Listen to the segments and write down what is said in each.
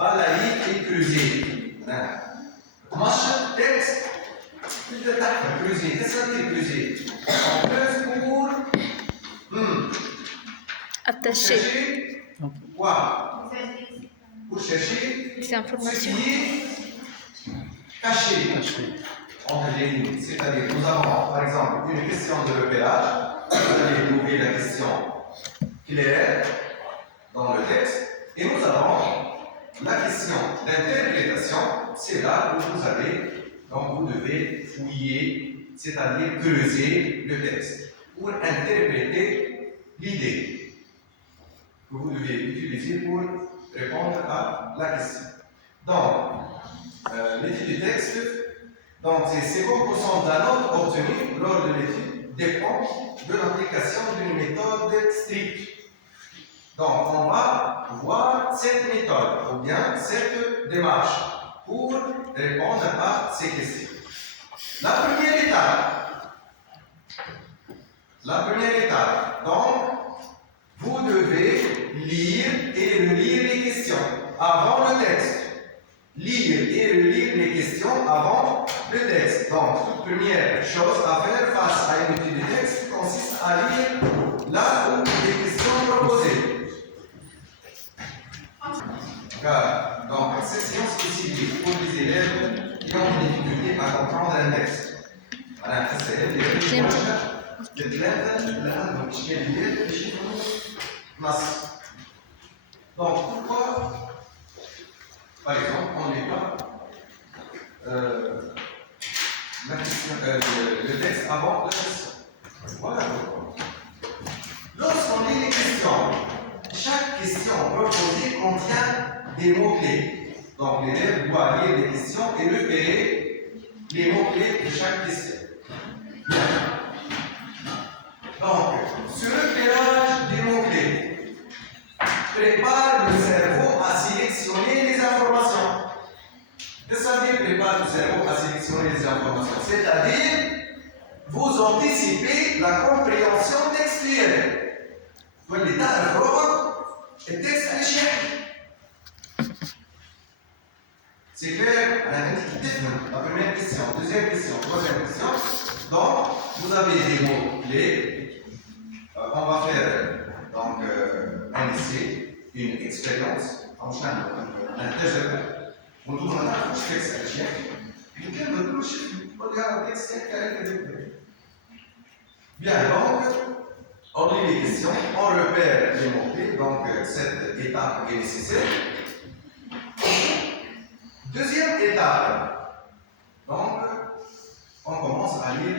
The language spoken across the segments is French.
balayer et creuser. ماشي texte تبدا تحفر creuser. Qu'est-ce que ça veut dire creuser? On creuse Attaché. Quoi? Pour chercher Ces informations. ce qui est caché entre les lignes. C'est-à-dire, nous avons par exemple une question de repérage. Vous allez trouver la question claire dans le texte. Et nous avons la question d'interprétation. C'est là où vous avez, donc vous devez fouiller, c'est-à-dire creuser le texte pour interpréter l'idée que vous devez utiliser pour répondre à la question. Donc, l'étude du texte, donc c'est 50% de la note obtenue lors de l'étude dépend de l'application d'une méthode stricte. Donc, on va voir cette méthode ou bien cette démarche pour répondre à ces questions. La première étape, donc, vous devez lire et relire les questions avant le texte. Lire et relire les questions avant le texte. Donc, toute première chose à faire face à une étude de texte consiste à lire là où les questions proposées. Donc, cette séance est ciblée pour les élèves qui ont des difficultés à comprendre un texte. Voilà, c'est donc, pourquoi, par exemple, on n'est pas le texte avant la question? Voilà pourquoi. Lorsqu'on lit les questions, chaque question proposée contient des mots-clés. Donc, l'élève doit lire les questions et repérer les mots-clés de chaque question. Donc, ce repérage des mots-clés prépare le cerveau à sélectionner les informations. Qu'est-ce que ça veut dire prépare le cerveau à sélectionner les informations? C'est-à-dire, vous anticipez la compréhension textuelle. واللي تعرف روحك التكست اشياء. C'est clair? La première question, deuxième question, troisième question. Donc, vous avez des mots clés. On va faire donc un essai, une expérience. On tourne la texte اشياء. يمكن ما تقولش regarde le texte bien donc. On lit les questions, on repère les mots-clés, donc cette étape est nécessaire. Deuxième étape, donc on commence à lire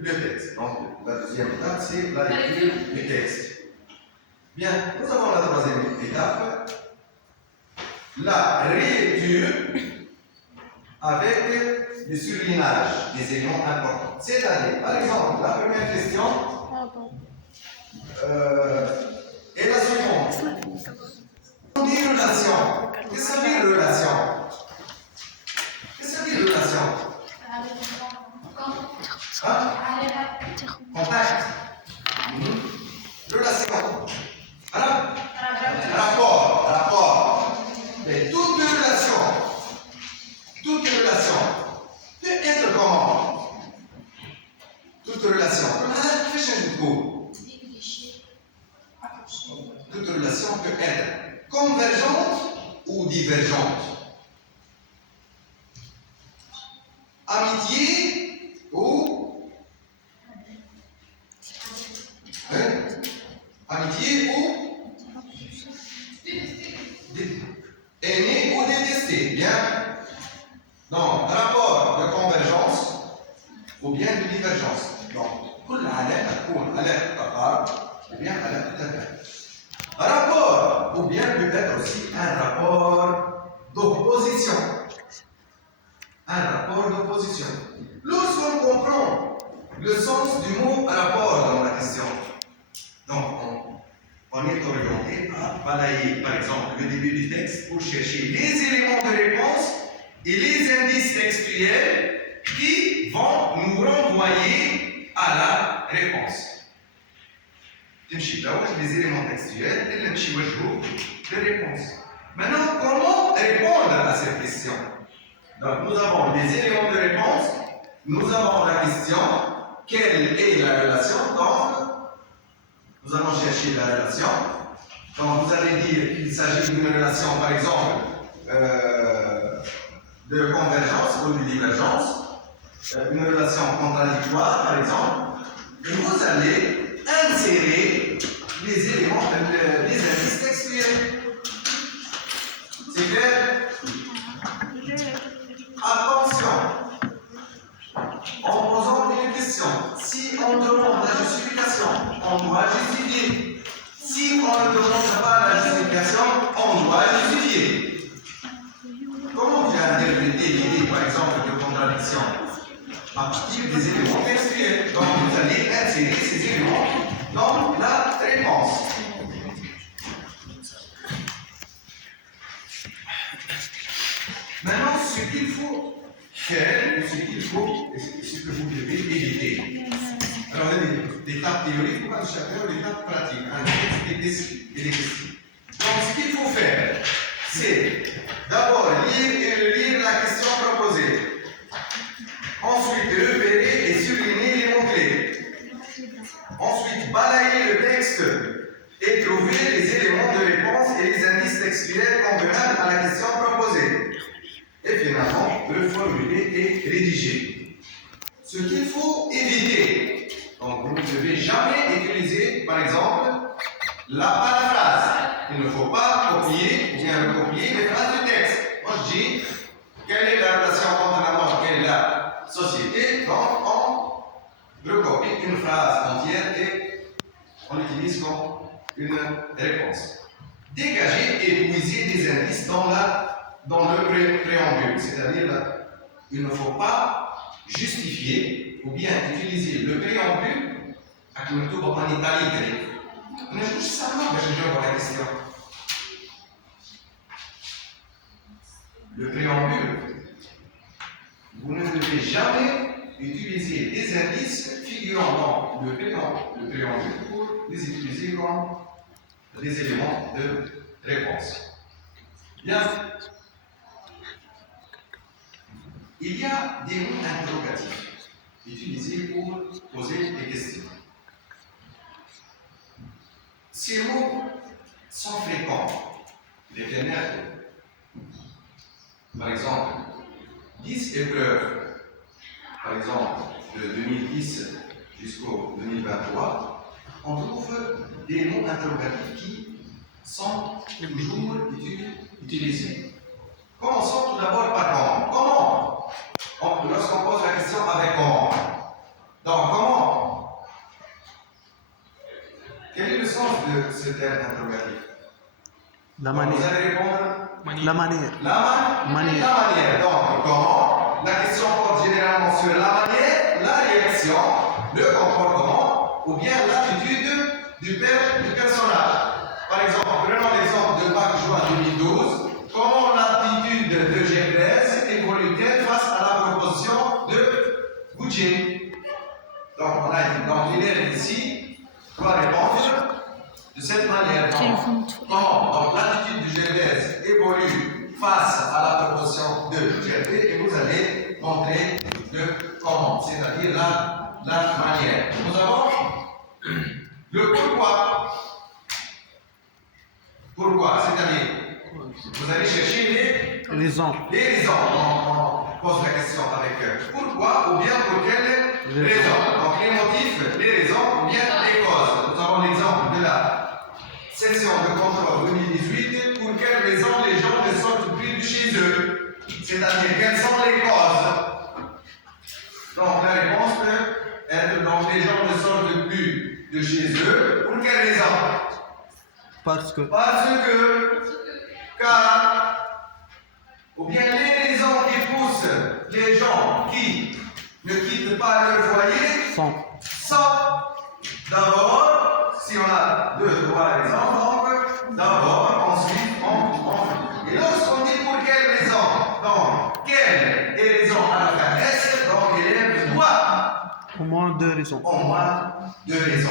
le texte. Donc la deuxième étape, c'est la lecture du texte. Bien, nous avons la troisième étape, la rélecture avec le surlignage des éléments importants. C'est-à-dire, par exemple, la première question. Et la suivante. On dit relation. Qu'est-ce que ça veut dire relation? Qu'est-ce que ça veut dire relation? Contact. Relation. Rapport. Mais toute relation peut être comment? Toute relation. Toute relation peut être convergente ou divergente. Amitié ou aimé ou détesté. Bien. Donc, rapport de convergence ou bien de divergence. Donc, كل علاقة تكون علاقة تقارب ou bien علاقة تبادل. Rapport, ou bien peut-être aussi un rapport d'opposition. Lorsqu'on comprend le sens du mot rapport dans la question, donc on est orienté à balayer, par exemple, le début du texte pour chercher les éléments de réponse et les indices textuels qui vont nous renvoyer à la réponse. Les éléments textuels et les réponses. Maintenant, comment répondre question. Donc, nous avons des éléments de réponse, nous avons la question, quelle est la relation? Donc, nous allons chercher la relation. Donc, vous allez dire qu'il s'agit d'une relation, par exemple, de convergence ou de divergence, une relation contradictoire, par exemple, et vous allez insérer les éléments, les indices textuels. C'est clair? Attention, en posant une question, si on demande la justification, on doit justifier. Si on ne demande pas la justification, on doit justifier. Comment vous interprétez l'idée, par exemple, de contradiction? À partir des éléments textuels. Donc, vous allez insérer ces éléments dans la réponse. Maintenant, ce qu'il faut faire, ce qu'il faut, et ce que vous devez éviter. Alors, l'étape théorique, pas de chacun, l'étape pratique, un texte et des questions. Donc, ce qu'il faut faire, c'est d'abord lire la question proposée. Ensuite, repérer et surligner les mots-clés. Ensuite, balayer le texte et trouver les éléments de réponse et les indices textuels convenables à la question proposée. Et finalement, reformuler et rédiger. Ce qu'il faut éviter, donc vous ne devez jamais utiliser, par exemple, la paraphrase. Il ne faut pas copier ou bien recopier les phrases du texte. Moi je dis, quelle est la relation entre la mort, quelle est la société, donc on recopie une phrase entière et on l'utilise comme une réponse. Dégager et puiser des indices dans le préambule, c'est-à-dire il ne faut pas justifier ou bien utiliser le préambule avec le tout en italique. On a juste ça, mais je vais la question. Le préambule, vous ne devez jamais utiliser des indices figurant dans le préambule pour les utiliser comme des éléments de réponse. Bien. Il y a des mots interrogatifs utilisés pour poser des questions. Ces mots sont fréquents. Les vénères, par exemple, 10 épreuves, par exemple, de 2010 jusqu'au 2023, on trouve des mots interrogatifs qui sont toujours utilisés. Commençons tout d'abord par comment. Lorsqu'on pose la question avec comment. Donc, comment? Quel est le sens de ce terme interrogatif? La manière. Vous allez répondre? La manière. La manière. Donc, comment? La question porte généralement sur la manière, la réaction, le comportement ou bien l'attitude du personnage. Par exemple, prenons l'exemple de Pâques-Juin 2012. Comment l'attitude de Gervaise évolue-t-elle face à la proposition de Gauthier? Donc, on a dit, donc l'élève ici doit répondre de cette manière. Comment? Donc, l'attitude de Gervaise évolue face à la proposition de Gervaise et vous allez montrer le comment, c'est-à-dire la manière. Nous avons le pourquoi. Pourquoi? C'est-à-dire, vous allez chercher les raisons. On pose la question avec pourquoi ou bien pour quelle raison. Donc les motifs, les raisons ou bien les causes. Nous avons l'exemple de la section de contrôle 2018. Pour quelles raisons les gens ne sortent plus de chez eux? C'est-à-dire, quelles sont les causes? Donc la réponse peut être donc les gens ne sortent plus de chez eux. Pour quelle raison? Parce que, car, ou bien les raisons qui poussent les gens qui ne quittent pas leur foyer sont d'abord, si on a 2, 3 raisons, donc d'abord, ensuite, on. Et lorsqu'on dit pour quelle raison, donc, quelle est raison à la fin S, donc l'élève doit au moins 2 raisons. au moins 2 raisons.